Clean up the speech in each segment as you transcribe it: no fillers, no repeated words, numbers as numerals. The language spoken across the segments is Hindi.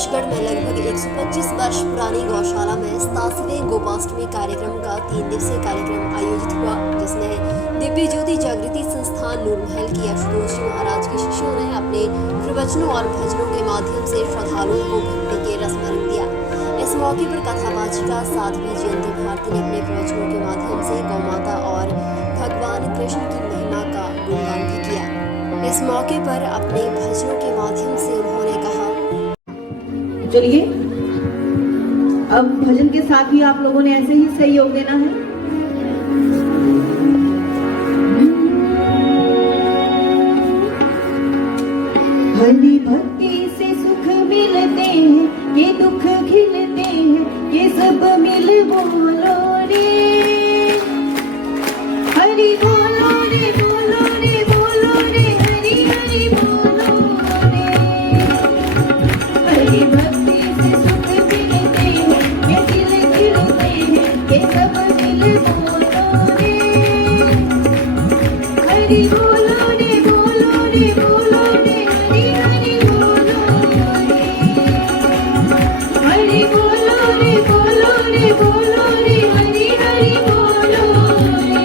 कुशगढ़ में लगभग 125 वर्ष पुरानी गौशाला में 87वें गोपाष्टमी कार्यक्रम का 3 दिवसीय कार्यक्रम आयोजित हुआ, जिसमें दिव्य ज्योति जागृति संस्थान नूरमहल की आशुतोष जी महाराज के शिष्यों ने अपने प्रवचनों और भजनों के माध्यम से श्रद्धालुओं को भक्ति के रस में रंग दिया। इस मौके पर कथावाचिका साध्वी जयंती भारती ने अपने प्रवचनों के माध्यम से गौ माता और भगवान कृष्ण की महिमा का गुणगान भी किया। इस मौके पर अपने भजनों के माध्यम से उन्होंने कहा, चलिए अब भजन के साथ भी आप लोगों ने ऐसे ही सहयोग देना है। हरि भक्ति से सुख मिलते हैं, ये दुख खिलते हैं, ये सब मिल बोलो रे। हरि बोलो रे, बोलो रे, बोलो रे, हरि हरि बोलो रे। हरि भक्ति से सुख मिलते हैं, ये दिल खिलते हैं, ये सब मिल बोलो रे। हरि बोलो रे, बोलो रे, बोलो रे, हरि हरि बोलो रे। हरि बोलो रे, बोलो रे, बोलो रे, हरि हरि बोलो रे।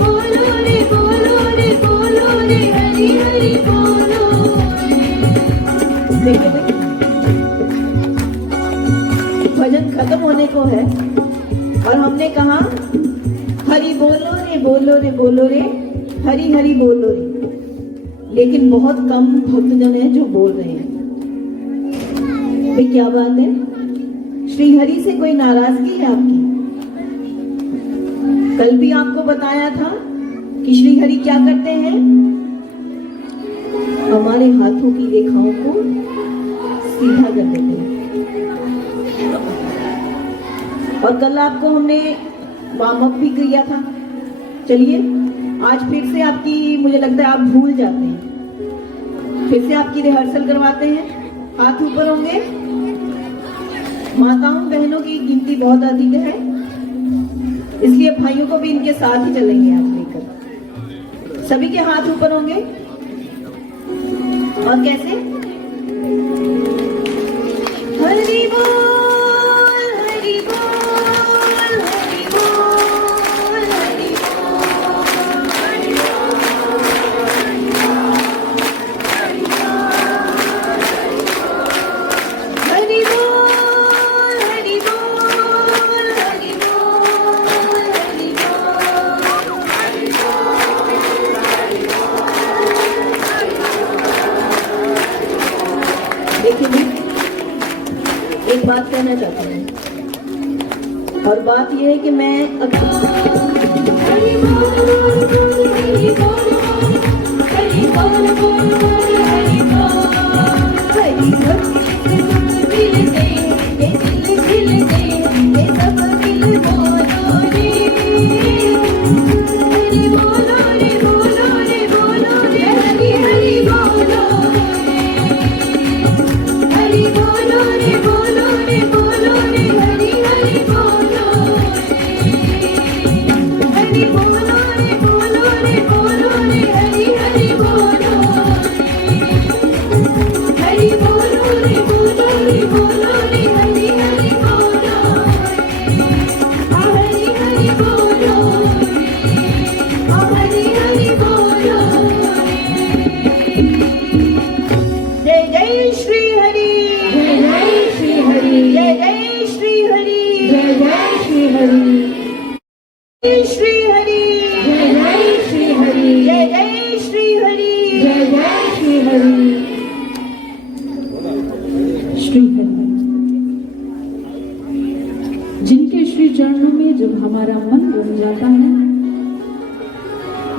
बोलो रे बोलो रे बोलो भजन खत्म होने को है और हमने कहा हरि बोलो रे बोलो रे बोलो रे, हरि हरि बोलो रे, लेकिन बहुत कम भक्तजन है जो बोल रहे हैं। भाई क्या बात है, श्री हरि से कोई नाराजगी है आपकी? कल भी आपको बताया था कि श्री हरि क्या करते हैं, हमारे हाथों की रेखाओं को सीधा कर देते हैं। और कल आपको हमने वार्म अप भी किया था। चलिए आज फिर से आपकी, मुझे लगता है आप भूल जाते हैं, फिर से आपकी रिहर्सल करवाते हैं। हाथ ऊपर होंगे। माताओं बहनों की गिनती बहुत अधिक है, इसलिए भाइयों को भी इनके साथ ही चलेंगे आप लेकर। सभी के हाथ ऊपर होंगे। और कैसे? हरि बोल हरि बोल हरि बोल हरि हरि बोल हरि बोल हरि बोल हरि देखिए एक बात कहना चाहती हूँ, और बात यह है कि मैं जिनके श्री चरणों में जब हमारा मन रम जाता है,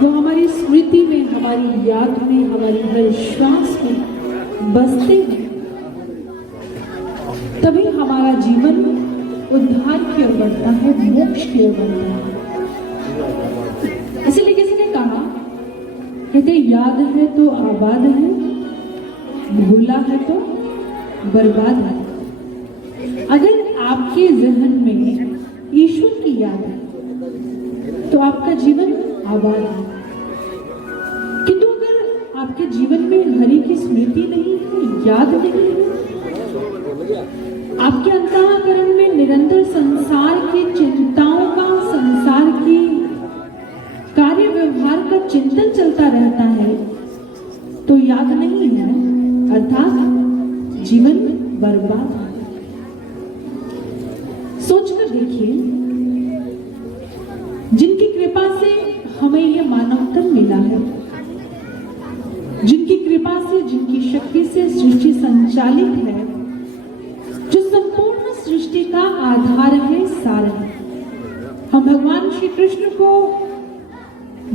वो हमारी स्मृति में, हमारी याद में, हमारी हर श्वास में बसते हैं, तभी हमारा जीवन उद्धार की ओर बढ़ता है, मोक्ष की ओर बढ़ता है। इसलिए किसी ने कहा, कहते याद है तो आबाद है, भूला है तो बर्बाद है। अगर आपके जहन में ईश्वर की याद है तो आपका जीवन आबाद है, किंतु अगर आपके जीवन में हरि की स्मृति नहीं है, याद नहीं है, आपके अंतःकरण में निरंतर संसार की चिंताओं का, संसार की कार्य व्यवहार का चिंतन चलता रहता है, तो याद नहीं है, अर्थात जीवन बर्बाद है। सोचकर देखिए, जिनकी कृपा से हमें यह मानवतन मिला है, जिनकी कृपा से, जिनकी शक्ति से सृष्टि संचालित है, जो संपूर्ण सृष्टि का आधार है, सार है, हम भगवान श्री कृष्ण को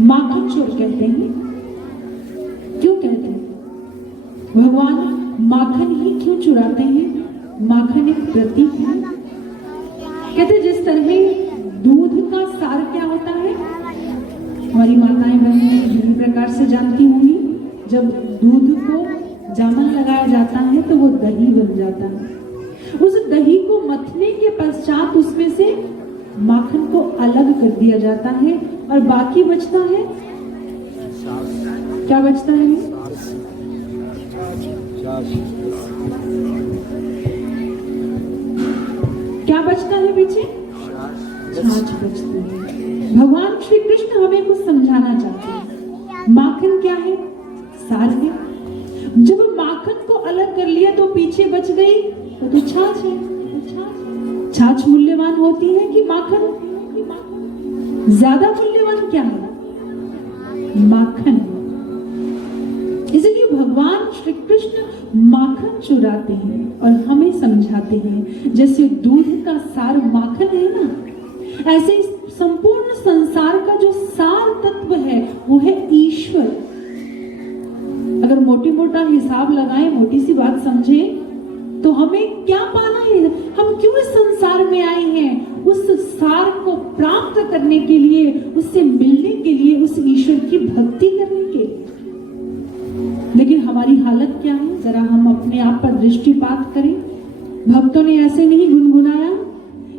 माखन चोर कहते हैं। क्यों कहते हैं? भगवान माखन ही क्यों चुराते हैं? माखन एक प्रतीक है। कहते जिस तरह दूध का सार क्या होता है, हमारी माताएं बहनें विभिन्न प्रकार से जानती होंगी, जब दूध को जामन लगाया जाता है तो वो दही बन जाता है। उस दही को मथने के पश्चात उसमें से माखन को अलग कर दिया जाता है और बाकी बचता है, क्या बचता है? क्या बचता है पीछे? छाछ बचती है। भगवान श्री कृष्ण हमें कुछ समझाना चाहते हैं। माखन क्या है? सार है। जब माखन को अलग कर लिया तो पीछे बच गई तो छाछ है, तो छाछ है। छाछ मूल्यवान होती है कि माखन? ज्यादा मूल्यवान क्या है? माखन। इसलिए भगवान श्री कृष्ण माखन चुराते हैं और हमें समझाते हैं। जैसे दूध का सार माखन है ना, ऐसे संपूर्ण संसार का जो सार तत्व है वो है ईश्वर। अगर मोटी मोटा हिसाब लगाएं, मोटी सी बात समझें, तो हमें क्या पाना है? हम क्यों इस संसार में आए हैं? उस सार को प्राप्त करने के लिए, उससे मिलने के लिए, उस ईश्वर की भक्ति करने के लिए। लेकिन हमारी हालत क्या है? जरा हम अपने आप पर दृष्टिपात करें। भक्तों ने ऐसे नहीं गुनगुनाया,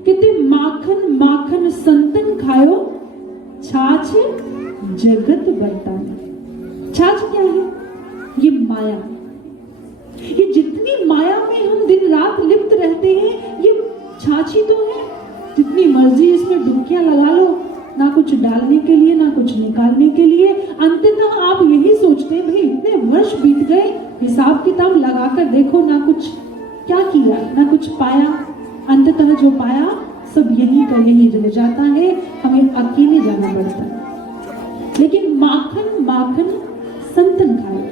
कहते माखन माखन संतन खायो, छाछ जगत बरताना। छाछ क्या है? ये माया। ये जितनी माया में हम दिन रात लिप्त रहते हैं, ये छाछ ही तो है। जितनी मर्जी इसमें डुबकियां लगा लो, ना कुछ डालने के लिए ना कुछ निकालने के लिए। अंततः आप यही सोचते हैं, भाई इतने वर्ष बीत गए, हिसाब किताब लगाकर देखो, ना कुछ क्या किया, ना कुछ पाया। अंततः जो पाया सब यही का यही रह जाता है, हमें अकेले जाना पड़ता है। लेकिन माखन माखन संतन खाए।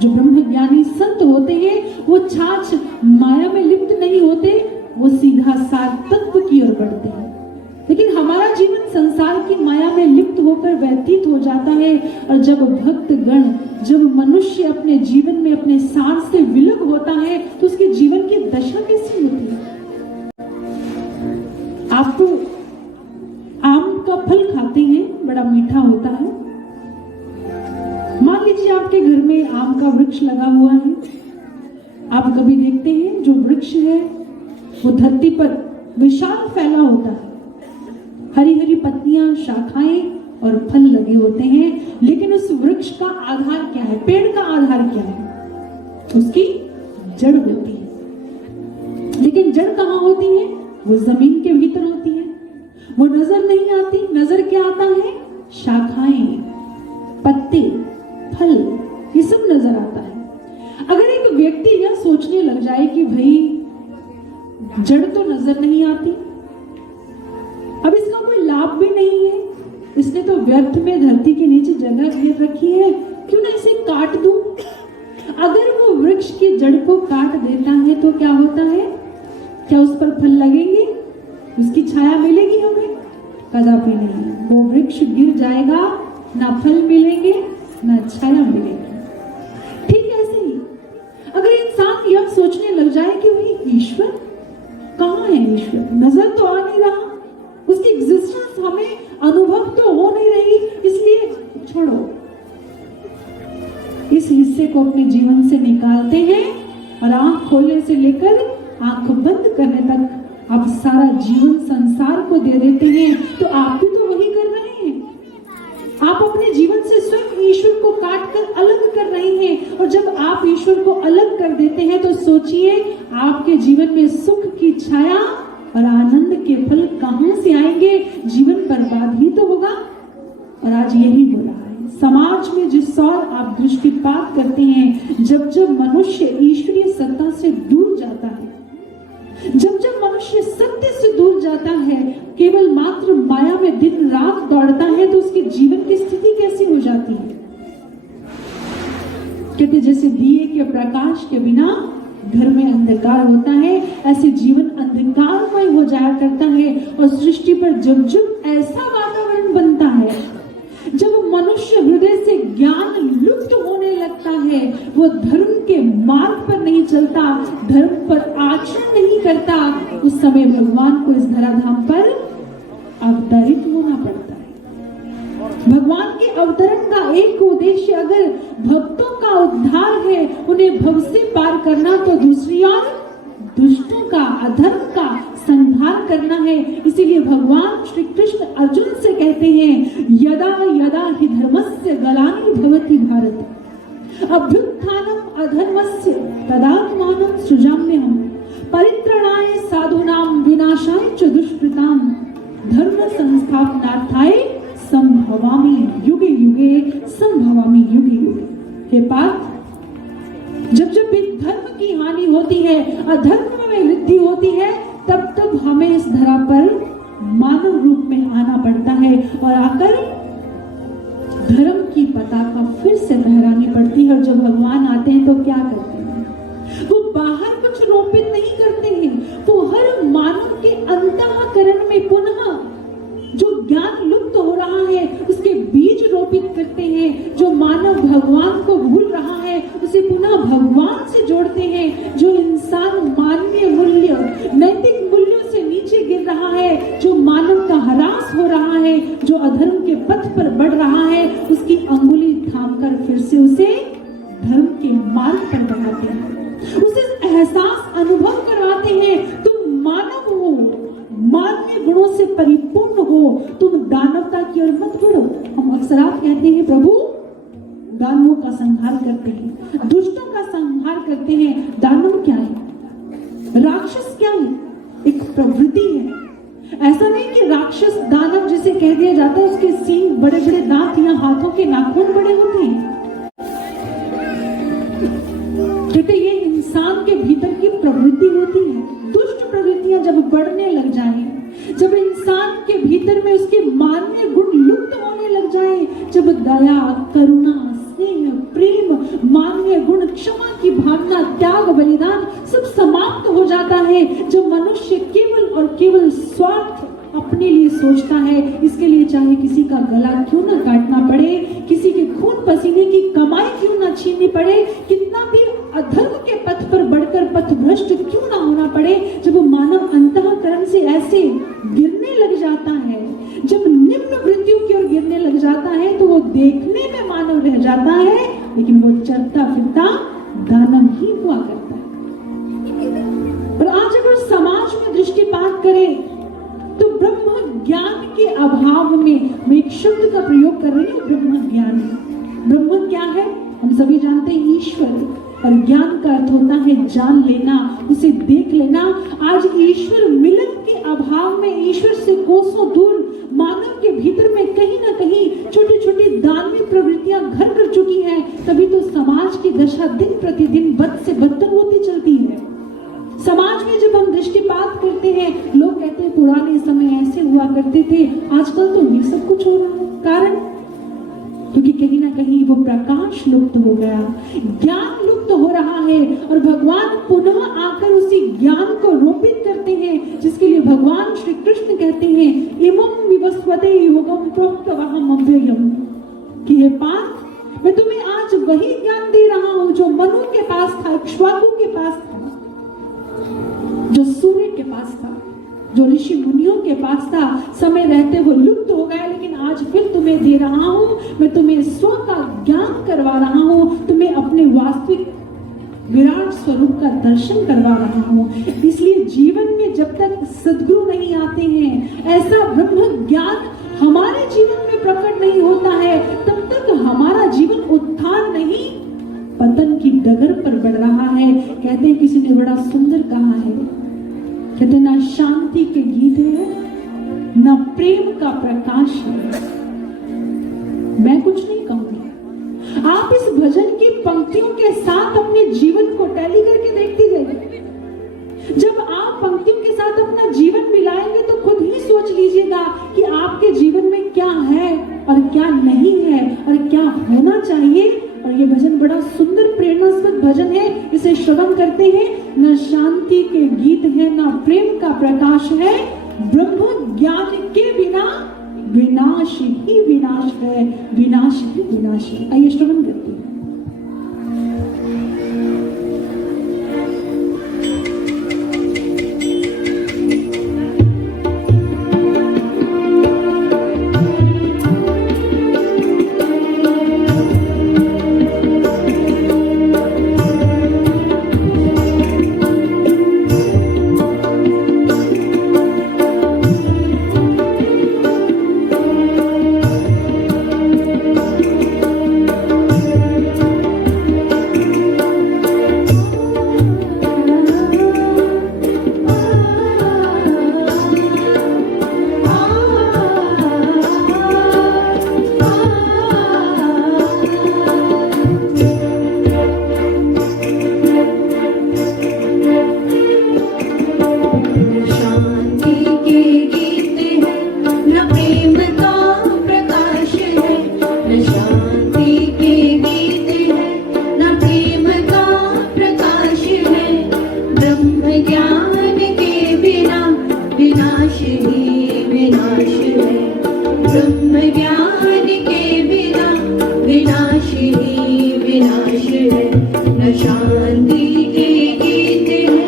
जो ब्रह्म ज्ञानी संत होते हैं वो छाछ माया में लिप्त नहीं होते, वो सीधा सार तत्व की ओर बढ़ते हैं। लेकिन हमारा जीवन संसार की माया में लिप्त होकर व्यतीत हो जाता है। और जब भक्त गण, जब मनुष्य अपने जीवन में अपने सार से विलग होता है, तो उसके जीवन की दशा कैसी होती है? आप तो आम का फल खाते हैं, बड़ा मीठा होता है। मान लीजिए आपके घर में आम का वृक्ष लगा हुआ है। आप कभी देखते हैं जो वृक्ष है वो धरती पर विशाल फैला होता है, हरी हरी पत्तियां, शाखाएं और फल लगे होते हैं। लेकिन उस वृक्ष का आधार क्या है? पेड़ का आधार क्या है? उसकी जड़ होती है। लेकिन जड़ कहाँ होती है? वो जमीन के भीतर होती है। वो नजर नहीं आती। नजर क्या आता है? शाखाएं, पत्ते, फल, ये सब नजर आता है। अगर एक व्यक्ति यह सोचने लग जाए कि भाई जड़ तो नजर नहीं आती, अब इसका कोई लाभ भी नहीं है, इसने तो व्यर्थ में धरती के नीचे जगह घेर रखी है, क्यों ना इसे काट दूं। अगर वो वृक्ष की जड़ को काट देता है तो क्या होता है? क्या उस पर फल लगेंगे? उसकी छाया मिलेगी हमें? कदापि नहीं। वो वृक्ष गिर जाएगा, ना फल मिलेंगे ना छाया मिलेगी। ठीक ऐसे ही अगर इंसान यह सोचने लग जाए कि भाई ईश्वर कहाँ है? ईश्वर नजर तो आ नहीं रहा, उसकी एग्जिस्टेंस हमें अनुभव तो हो नहीं रही, इसलिए छोड़ो। इस हिस्से को अपने जीवन से निकालते हैं और आंख खोलने से लेकर आंख बंद करने तक आप सारा जीवन संसार को दे देते हैं। तो आप भी तो वही कर रहे हैं। आप अपने जीवन से स्वयं ईश्वर को काट कर अलग कर रहे हैं। और जब आप ईश्वर को अलग कर देते हैं तो सोचिए आपके जीवन में सुख की छाया और आनंद के फल कहां से आएंगे? जीवन बर्बाद ही तो होगा। और आज यही हो रहा है समाज में। जिस ओर आप दृष्टिपात करते हैं, जब जब मनुष्य ईश्वरीय सत्ता से दूर जाता है, जब जब मनुष्य सत्य से दूर जाता है, केवल मात्र माया में दिन रात दौड़ता है, तो उसके जीवन की स्थिति कैसी हो जाती है? कहते जैसे दिए के प्रकाश के बिना घर में अंधकार होता है, ऐसे जीवन अंधकारमय हो जाया करता है। और सृष्टि पर जब जब ऐसा वातावरण बनता है, जब मनुष्य हृदय से ज्ञान लुप्त होने लगता है, वो धर्म के मार्ग पर नहीं चलता, धर्म पर आचरण नहीं करता, उस समय भगवान को इस धराधाम पर अवतरित होना पड़ता है। भगवान के अवतरण का एक उद्देश्य अगर भक्तों का उद्धार है, उन्हें भव से पार करना, तो दूसरी ओर दुष्टों का, अधर्म का संहार करना है। इसीलिए भगवान श्री कृष्ण अर्जुन से कहते हैं, यदा यदा हि धर्मस्य ग्लानिर् भवति भारत अभ्युत्थानम् अधर्मस्य तदात्मानं सृजाम्यहम् परित्राणाय साधूनां विनाशाय च दुष्कृतां धर्म संस्थापनार्थाय संभवामि युगे युगे संभवामि युगे युगे। हे पार्थ, जब जब भी धर्म की हानि होती है, अधर्म में वृद्धि होती है, तब हमें इस धरा पर मानव रूप में आना पड़ता है और आकर धर्म की पताका फिर से लहरानी पड़ती है। और जब भगवान आते हैं तो क्या करते हैं? वो बाहर कुछ रोपित नहीं करते हैं, वो हर मानव के अंतःकरण में पुनः जो ज्ञान लुप्त हो रहा है उसके बीज रोपित करते हैं। जो मानव भगवान को भूल रहा है उसे पुनः भगवान से जोड़ते हैं। जो इंसान मानवीय मूल्य, नैतिक मूल्यों से नीचे गिर रहा है, जो मानव का ह्रास हो रहा है, जो अधर्म के पथ पर बढ़ रहा है, उसकी अंगुली थामकर फिर से उसे धर्म के मार्ग पर बढ़ाते हैं, उसे एहसास अनुभव करवाते हैं तुम मानव हो, मानवीय गुणों से परिपूर्ण हो, तुम दानवता की ओर मत बढ़ो। हम अक्सर आप कहते हैं प्रभु दानवों का संहार करते हैं, दुष्टों का संहार करते हैं। दानव क्या है? राक्षस क्या है? एक प्रवृत्ति है। ऐसा नहीं कि राक्षस दानव जिसे कह दिया जाता है उसके सींग बड़े बड़े दांत या हाथों के नाखून बड़े होते हैं। कहते ये इंसान के भीतर की प्रवृत्ति होती है। दुष्ट प्रवृत्तियां जब बढ़ने लग जाएं, जब इंसान के भीतर में उसके मानवीय गुण लुप्त होने लग जाएं, जब दया, करुणा, स्नेह, प्रेम, मानवीय गुण, क्षमा की भावना, त्याग, बलिदान सब समाप्त हो जाता है, जब मनुष्य केवल और केवल स्वार्थ अपने लिए सोचता है, इसके लिए चाहे किसी का गला क्यों ना काटना पड़े, किसी के खून पसीने की कमाई क्यों ना छीननी पड़े, कितना भी अधर्म के पथ पर बढ़कर पथभ्रष्ट क्यों ना होना पड़े, जब मानव अंतःकरण से ऐसे गिरने लग जाता है, जब निम्न वृत्तियों की ओर गिरने लग जाता है, तो वो देखने में मानव रह जाता है, लेकिन वो चलता फिरता दानव ही हुआ करता है। और आज अगर समाज में दृष्टिपात करें तो ब्रह्म ज्ञान के अभाव में, मैं एक शब्द का प्रयोग कर रही हूँ, ब्रह्म ज्ञान। ब्रह्म क्या है? हम सभी जानते हैं ईश्वर, और ज्ञान का अर्थ होता है जान लेना, उसे देख लेना। आज ईश्वर मिलन के अभाव में, ईश्वर से कोसों दूर मानव के भीतर में कहीं ना कहीं छोटी छोटी दानवी प्रवृत्तियां घर कर चुकी हैं। तभी तो समाज की दशा दिन प्रतिदिन बद से बदतर होती चलती है। समाज में जब हम दृष्टिपात करते हैं, लोग कहते हैं पुराने समय ऐसे हुआ करते थे, आजकल तो ये सब कुछ हो रहा है। कारण क्योंकि कहीं ना कहीं वो प्रकाश लुप्त हो गया, ज्ञान लुप्त हो रहा है, और भगवान पुनः आकर उसी ज्ञान को रोपित करते हैं, जिसके लिए भगवान श्री कृष्ण कहते हैं इमं विवस्वते योगम प्रोक्तवहम अव्ययम्, कि हे पार्थ, मैं तुम्हें आज वही ज्ञान दे रहा हूं जो मनु के पास था, इक्ष्वाकु के पास था, जो सूर्य के पास था, जो ऋषि मुनियों के पास था। समय रहते वो लुप्त हो गया, लेकिन आज फिर तुम्हें दे रहा हूं। मैं तुम्हें स्व का ज्ञान करवा रहा हूं, तुम्हें अपने वास्तविक विराट स्वरूप का दर्शन करवा रहा हूं। इसलिए जीवन में जब तक सद्गुरु नहीं आते हैं, ऐसा ब्रह्म ज्ञान हमारे जीवन में प्रकट नहीं होता है, तब तक हमारा जीवन उत्थान नहीं, पतन की डगर पर बढ़ रहा है। कहते हैं, किसी ने बड़ा सुंदर कहा है, कहते ना शांति के गीत है, ना प्रेम का प्रकाश है। मैं कुछ नहीं कहूंगी, आप इस भजन की पंक्तियों के साथ अपने जीवन को टैली करके देखते जाइए। जब आप पंक्तियों के साथ अपना जीवन मिलाएंगे तो खुद ही सोच लीजिएगा कि आपके जीवन में क्या है और क्या नहीं है और क्या होना चाहिए। और ये भजन बड़ा सुंदर प्रेरणास्पद भजन है, इसे श्रवण करते हैं। न शांति के गीत है, न प्रेम का प्रकाश है, ब्रह्म ज्ञान के बिना विनाश ही विनाश है, विनाश ही विनाश है। आइए श्रवण करते हैं। विनाशिनी विनाश है। ब्रह्म ज्ञान के बिना विनाशिनी विनाश है। न शांति के गीत है।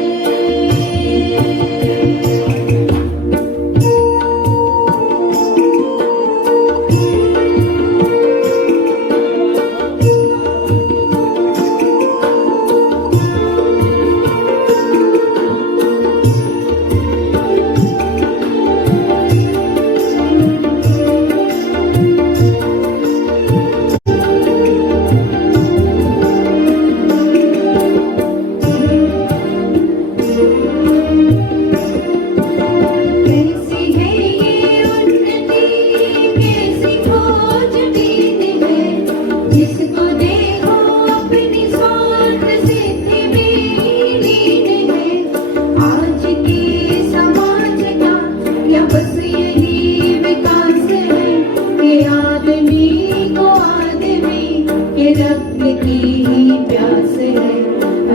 कैसी है ये उन्नति, कैसी खोज दीन है। जिसको देखो अपनी स्वार्थ सिद्धि में लीन है। आज के समाज का या बस यही विकास है कि आदमी को आदमी के रक्त की ही प्यास है।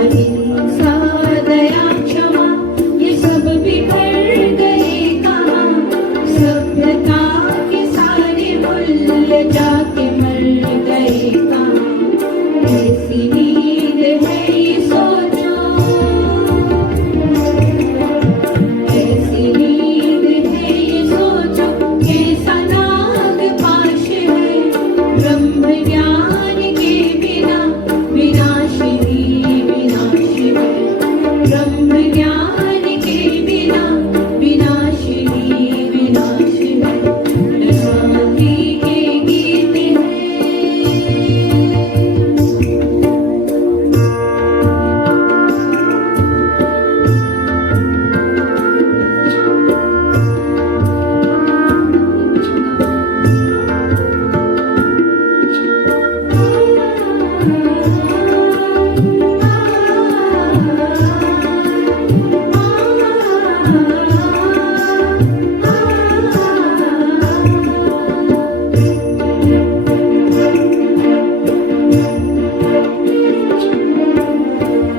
अहिंसा दया क्षमा ये सब बिखर गए कहाँ। सभ्यता के सारे मूल्य जाके मर गए कहाँ। ऐसी नींद है ये सोचो, ऐसी नींद है ये सोचो। कैसा नाग पाश है। ब्रह्म ज्ञान के बिना विनाशिनी विनाश है। ब्रह्म ज्ञान के बिना विनाशिनी विनाश है। न शांति के गीत है।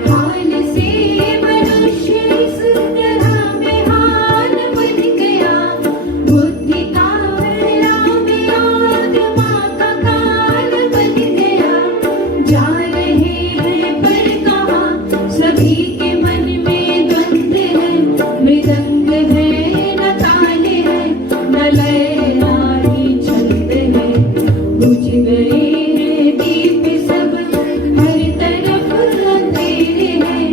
हाल से मनुष्य इस तरह बेहाल बन गया। बुद्धि का फैलाव में आत्मा का काल बन गया। जा रहे हैं पर कहाँ, सभी के मन में द्वंद्व है। मृदंग है न ताले है, न लय ना ही छंद है। बुझ गए हैं दीप सब, हर तरफ अंधेरे हैं।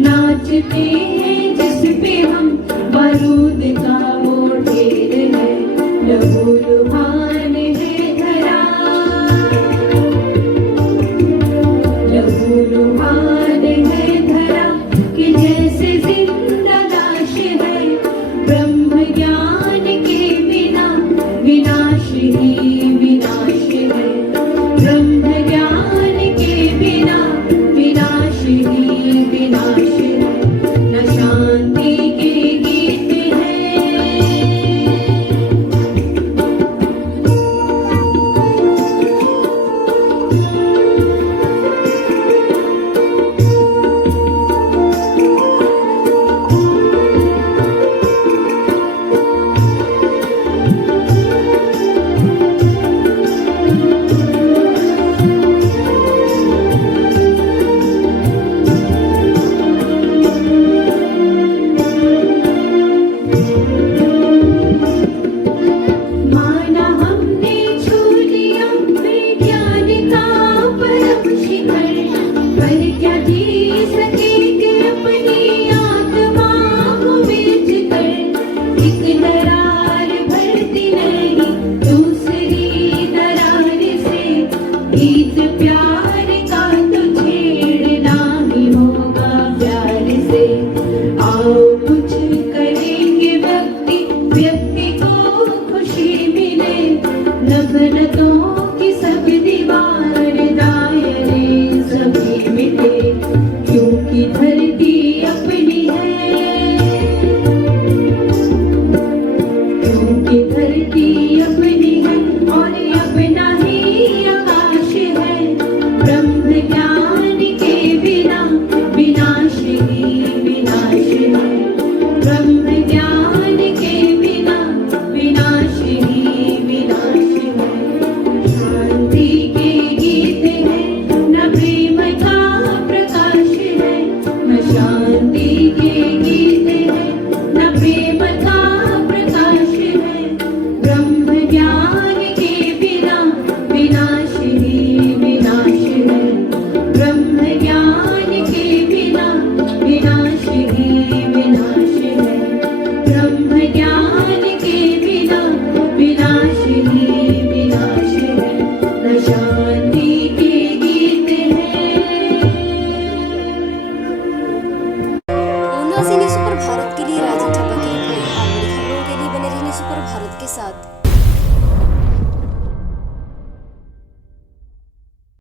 नाचते हैं जिस पे हम, बारूद का वो ढेर है। लहू लुहान है धरा, लहू लुहान है धरा कि जैसे जिंदा लाश है। ब्रह्म ज्ञान के बिना विनाशिनी विनाश है। ब्रह्म ज्ञान के बिना विनाशिनी विनाश है। न शांति के गीत है। माना हमने छू लिया विज्ञान का परम शिखर, पर क्या जी सकेंगे अपनी आत्मा को बेच कर। एक दरार भरती नहीं दूसरी दरार से। गीत प्यार का तो छेड़ना ही होगा प्यार से। आओ कुछ करेंगे व्यक्ति व्यक्ति को खुशी मिले। नफरतों की सब दीवार दायरे सभी मिटे। क्योंकि धरती अपनी है, क्योंकि धरती अपनी है और अपना ही आकाश है। ब्रह्म ज्ञान के बिना विनाशिनी विनाश है। ब्रह्म ज्ञान के मन का प्रकाश है, ब्रह्म ज्ञान के बिना विनाश ही विनाश है, ब्रह्म ज्ञान के बिना विनाश ही विनाश है, ब्रह्म ज्ञान के बिना विनाश ही विनाश है, न शांति के गीत है। ऊना से न्यूज़ सुपर भारत के लिए राजन चापा की रिपोर्ट। आप बड़ी खबरों के लिए बने रहिए न्यूज़ सुपर भारत के साथ।